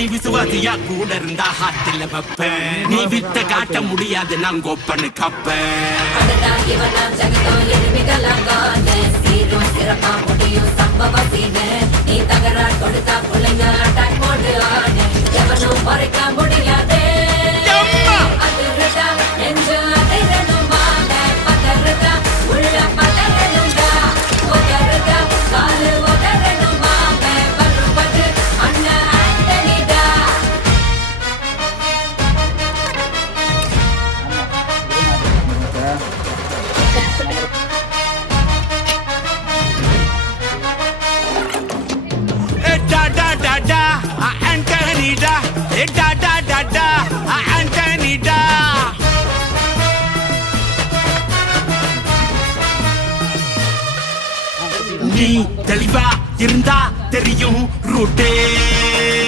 நீ விசுவாசியா கூட இருந்தா ஹாட்டில் வைப்ப நீ வித்த காட்ட முடியாது நான் கோப்பனு கப்ப நீ தகரா கொடுத்தா பிள்ளைங்க அட்டாக் போட்டு ஆடு எவனும் மறைக்க முடியாது நீ தெளிவா இருந்தா தெரியும் ரூட்டே